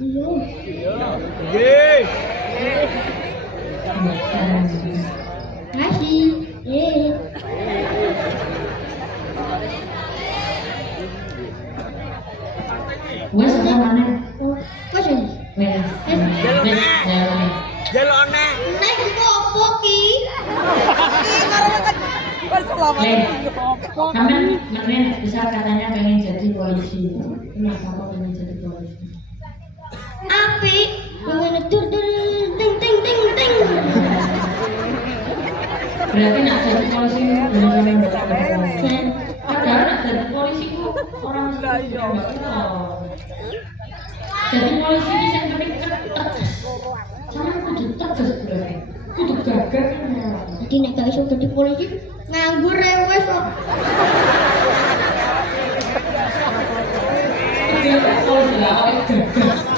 Iya. Nggih. Kasih. Wes mana? Wes ini. Wes. Wes jalan. Jelone. Nek iku opo ki? Kamen kemarin besar katanya pengen jadi polisi. Kenapa kok pengen jadi polisi? Api. Pengen dur dur ting ting ting ting. Berarti nak jadi polisi benar-benar betul. Padahal nak jadi polisi ku orang jadi polisi ini yang penting tegas. Sama kudu tegas berarti. Kudu gagah kan. Jadi nek gak iso dadi polisi nganggur rewes kok. Polisi lah gagah.